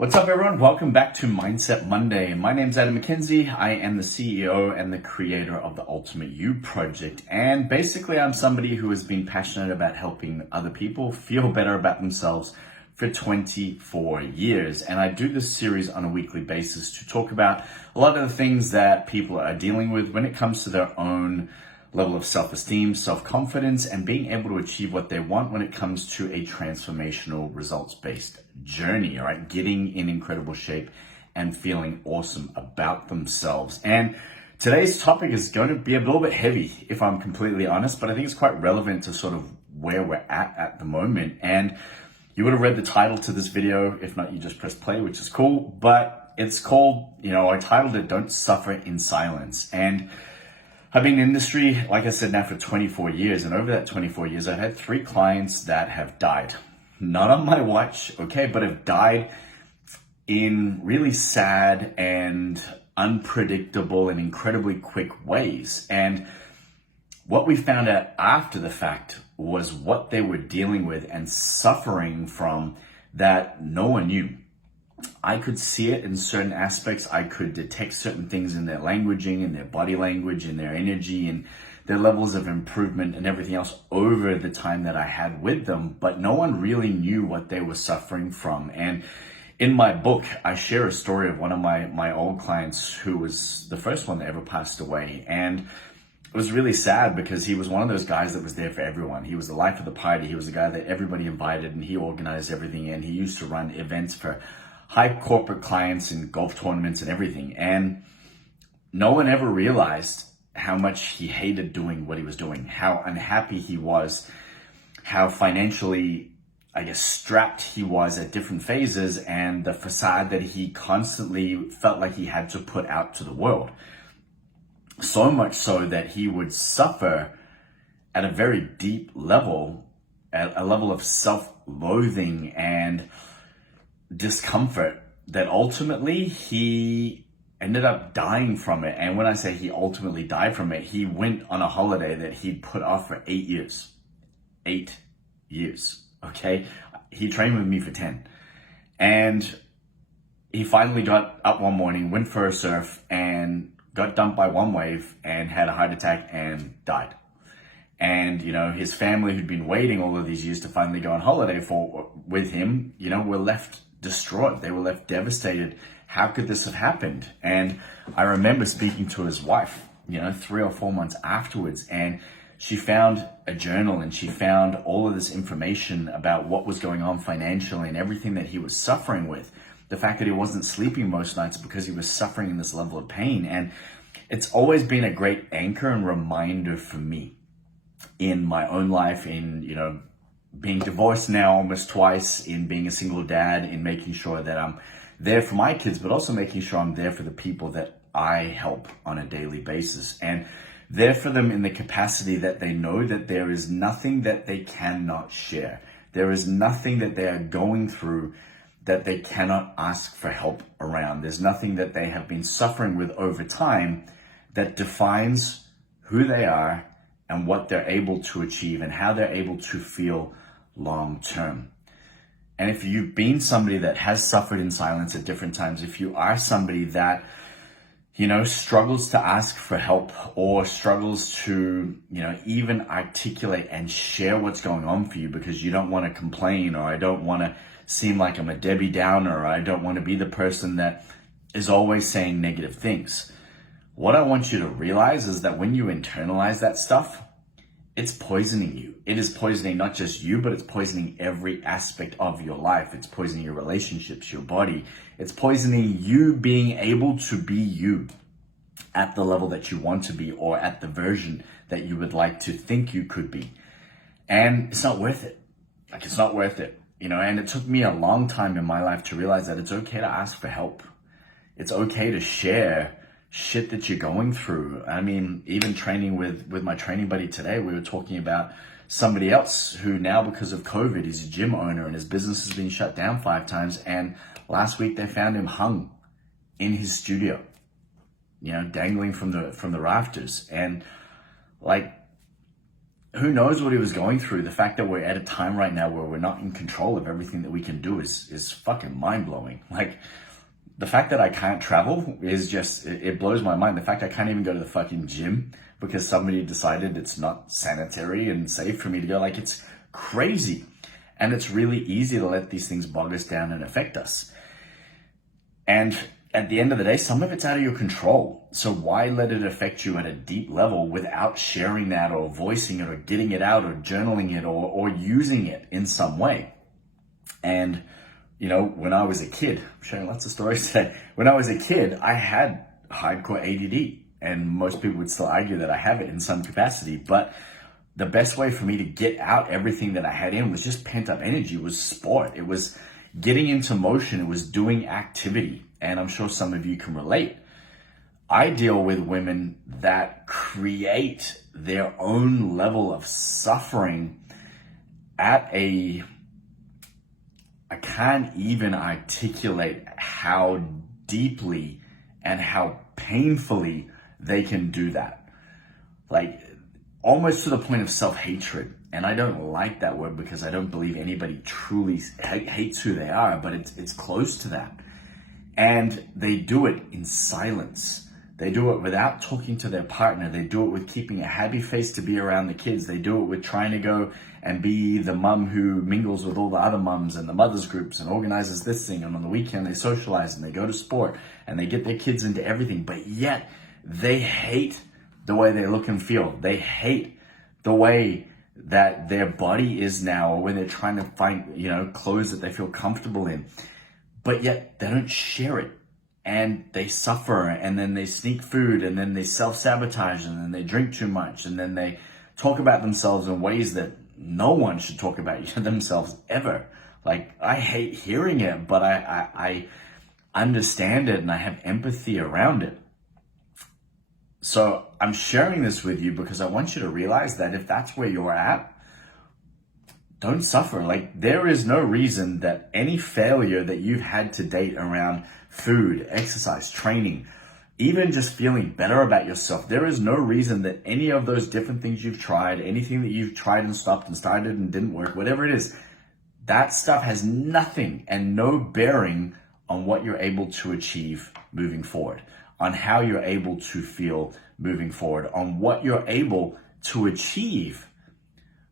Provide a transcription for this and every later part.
What's up, everyone? Welcome back to Mindset Monday. My name's Adam McKenzie. I am the CEO and the creator of the Ultimate You Project. And basically, I'm somebody who has been passionate about helping other people feel better about themselves for 24 years. And I do this series on a weekly basis to talk about a lot of the things that people are dealing with when it comes to their own level of self-esteem, self-confidence, and being able to achieve what they want when it comes to a transformational results-based journey, all right? Getting in incredible shape and feeling awesome about themselves. And today's topic is going to be a little bit heavy, if I'm completely honest, but I think it's quite relevant to sort of where we're at the moment. And you would have read the title to this video. If not, you just press play, which is cool. But it's called, I titled it, Don't Suffer in Silence. And I've been in the industry, like I said, now for 24 years. And over that 24 years, I've had 3 clients that have died. Not on my watch, okay, but have died in really sad and unpredictable and incredibly quick ways. And what we found out after the fact was what they were dealing with and suffering from that no one knew. I could see it in certain aspects. I could detect certain things in their languaging, in their body language, in their energy, and their levels of improvement and everything else over the time that I had with them. But no one really knew what they were suffering from. And in my book, I share a story of one of my old clients who was the first one that ever passed away. And it was really sad because he was one of those guys that was there for everyone. He was the life of the party. He was the guy that everybody invited, and he organized everything. And he used to run events for high corporate clients and golf tournaments and everything. And no one ever realized how much he hated doing what he was doing, how unhappy he was, how financially, strapped he was at different phases, and the facade that he constantly felt like he had to put out to the world. So much so that he would suffer at a very deep level, at a level of self-loathing and discomfort that ultimately he ended up dying from it. And when I say he ultimately died from it, he went on a holiday that he'd put off for 8 years. 8 years, okay? He trained with me for 10. And he finally got up one morning, went for a surf, and got dumped by one wave and had a heart attack and died. And, his family who'd been waiting all of these years to finally go on holiday with him, were left distraught. They were left devastated. How could this have happened? And I remember speaking to his wife, 3 or 4 months afterwards, and she found a journal and she found all of this information about what was going on financially and everything that he was suffering with. The fact that he wasn't sleeping most nights because he was suffering in this level of pain. And it's always been a great anchor and reminder for me in my own life, in, being divorced now almost twice, in being a single dad, in making sure that I'm there for my kids, but also making sure I'm there for the people that I help on a daily basis, and there for them in the capacity that they know that there is nothing that they cannot share. There is nothing that they are going through that they cannot ask for help around. There's nothing that they have been suffering with over time that defines who they are and what they're able to achieve and how they're able to feel long term. And if you've been somebody that has suffered in silence at different times, if you are somebody that, struggles to ask for help or struggles to, even articulate and share what's going on for you because you don't want to complain, or I don't want to seem like I'm a Debbie Downer, or I don't want to be the person that is always saying negative things. What I want you to realize is that when you internalize that stuff, it's poisoning you. It is poisoning not just you, but it's poisoning every aspect of your life. It's poisoning your relationships, your body. It's poisoning you being able to be you at the level that you want to be, or at the version that you would like to think you could be. And it's not worth it. It's not worth it. And it took me a long time in my life to realize that it's okay to ask for help. It's okay to share shit that you're going through. I mean, even training with my training buddy today, we were talking about somebody else who now, because of COVID, is a gym owner and his business has been shut down 5 times. And last week they found him hung in his studio, dangling from the rafters. And who knows what he was going through. The fact that we're at a time right now where we're not in control of everything that we can do is fucking mind blowing. Like, the fact that I can't travel is just, it blows my mind. The fact I can't even go to the fucking gym because somebody decided it's not sanitary and safe for me to go, like, it's crazy. And it's really easy to let these things bog us down and affect us. And at the end of the day, some of it's out of your control. So why let it affect you at a deep level without sharing that or voicing it or getting it out or journaling it or using it in some way? And, you know, when I was a kid, I'm sharing lots of stories today. When I was a kid, I had hardcore ADD, and most people would still argue that I have it in some capacity. But the best way for me to get out everything that I had in was just pent up energy. It was sport. It was getting into motion. It was doing activity. And I'm sure some of you can relate. I deal with women that create their own level of suffering at I can't even articulate how deeply and how painfully they can do that. Like, almost to the point of self-hatred. And I don't like that word because I don't believe anybody truly hates who they are, but it's close to that. And they do it in silence. They do it without talking to their partner. They do it with keeping a happy face to be around the kids. They do it with trying to go and be the mum who mingles with all the other mums and the mothers groups and organizes this thing. And on the weekend they socialize and they go to sport and they get their kids into everything. But yet they hate the way they look and feel. They hate the way that their body is now, or when they're trying to find, you know, clothes that they feel comfortable in. But yet they don't share it, and they suffer, and then they sneak food, and then they self-sabotage, and then they drink too much, and then they talk about themselves in ways that no one should talk about themselves ever. Like, I hate hearing it, but I understand it, and I have empathy around it. So I'm sharing this with you because I want you to realize that if that's where you're at, don't suffer. Like, there is no reason that any failure that you've had to date around food, exercise, training, even just feeling better about yourself, there is no reason that any of those different things you've tried, anything that you've tried and stopped and started and didn't work, whatever it is, that stuff has nothing and no bearing on what you're able to achieve moving forward, on how you're able to feel moving forward, on what you're able to achieve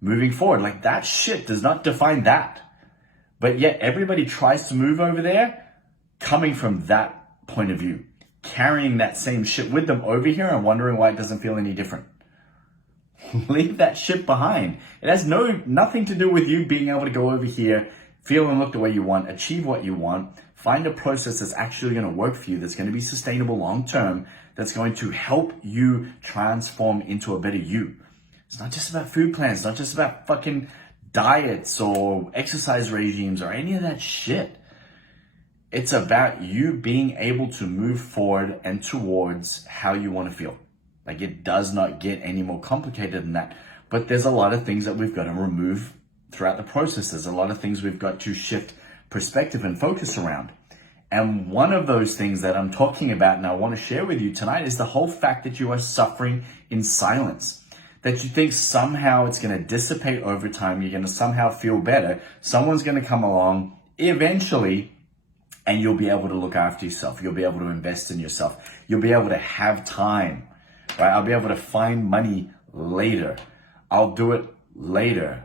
moving forward. Like, that shit does not define that. But yet everybody tries to move over there coming from that point of view, carrying that same shit with them over here and wondering why it doesn't feel any different. Leave that shit behind. It has nothing to do with you being able to go over here, feel and look the way you want, achieve what you want, find a process that's actually going to work for you, that's going to be sustainable long term, that's going to help you transform into a better you. It's not just about food plans, it's not just about fucking diets or exercise regimes or any of that shit. It's about you being able to move forward and towards how you want to feel. Like, it does not get any more complicated than that. But there's a lot of things that we've got to remove throughout the process. There's a lot of things we've got to shift perspective and focus around. And one of those things that I'm talking about and I want to share with you tonight is the whole fact that you are suffering in silence. That you think somehow it's going to dissipate over time. You're going to somehow feel better. Someone's going to come along eventually and you'll be able to look after yourself. You'll be able to invest in yourself. You'll be able to have time, right? I'll be able to find money later. I'll do it later,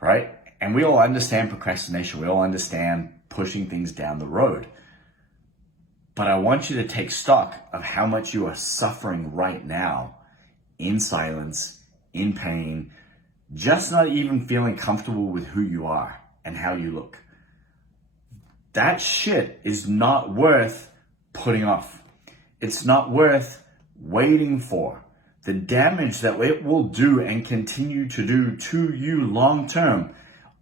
right? And we all understand procrastination. We all understand pushing things down the road. But I want you to take stock of how much you are suffering right now, in silence, in pain, just not even feeling comfortable with who you are and how you look. That shit is not worth putting off. It's not worth waiting for. The damage that it will do and continue to do to you long term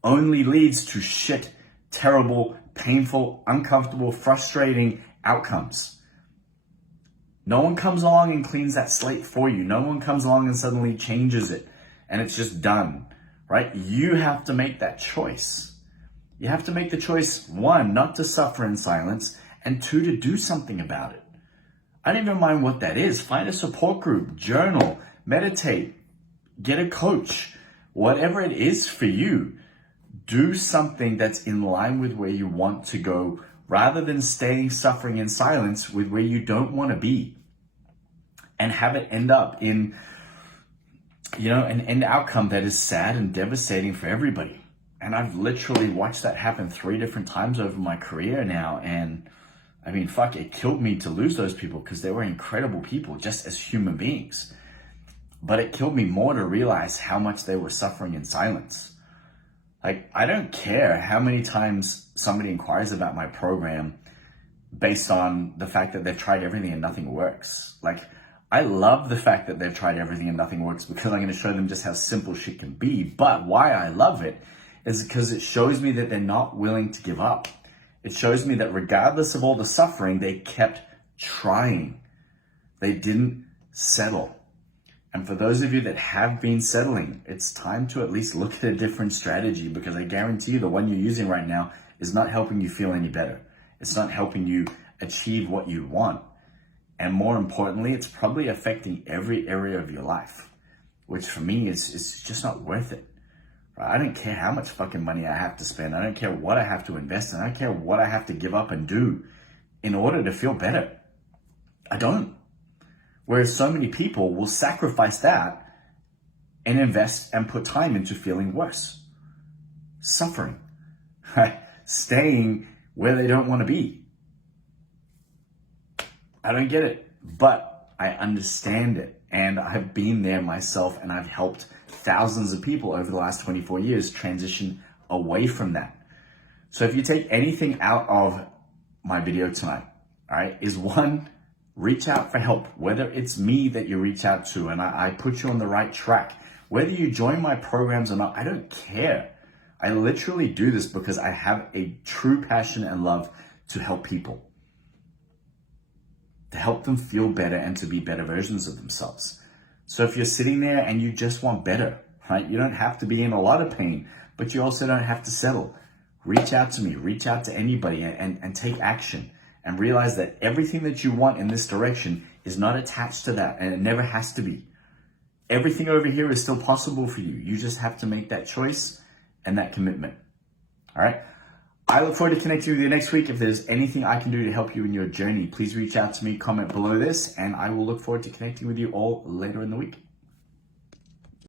only leads to shit, terrible, painful, uncomfortable, frustrating outcomes. No one comes along and cleans that slate for you. No one comes along and suddenly changes it and it's just done, right? You have to make that choice. You have to make the choice, one, not to suffer in silence, and two, to do something about it. I don't even mind what that is. Find a support group, journal, meditate, get a coach, whatever it is for you. Do something that's in line with where you want to go rather than staying suffering in silence with where you don't want to be and have it end up in, an end outcome that is sad and devastating for everybody. And I've literally watched that happen 3 different times over my career now. And I mean, fuck, it killed me to lose those people because they were incredible people just as human beings. But it killed me more to realize how much they were suffering in silence. Like, I don't care how many times somebody inquires about my program based on the fact that they've tried everything and nothing works. Like, I love the fact that they've tried everything and nothing works because I'm going to show them just how simple shit can be. But why I love it is because it shows me that they're not willing to give up. It shows me that regardless of all the suffering, they kept trying. They didn't settle. And for those of you that have been settling, it's time to at least look at a different strategy, because I guarantee you the one you're using right now is not helping you feel any better. It's not helping you achieve what you want. And more importantly, it's probably affecting every area of your life, which for me is just not worth it. I don't care how much fucking money I have to spend. I don't care what I have to invest in. I don't care what I have to give up and do in order to feel better. I don't. Whereas so many people will sacrifice that and invest and put time into feeling worse, suffering, staying where they don't want to be. I don't get it, but I understand it. And I've been there myself, and I've helped thousands of people over the last 24 years transition away from that. So if you take anything out of my video tonight, all right, is one, reach out for help, whether it's me that you reach out to and I put you on the right track. Whether you join my programs or not, I don't care. I literally do this because I have a true passion and love to help people, to help them feel better and to be better versions of themselves. So if you're sitting there and you just want better, right? You don't have to be in a lot of pain, but you also don't have to settle. Reach out to me, reach out to anybody and take action. And realize that everything that you want in this direction is not attached to that, and it never has to be. Everything over here is still possible for you. You just have to make that choice and that commitment. All right? I look forward to connecting with you next week. If there's anything I can do to help you in your journey, please reach out to me, comment below this, and I will look forward to connecting with you all later in the week.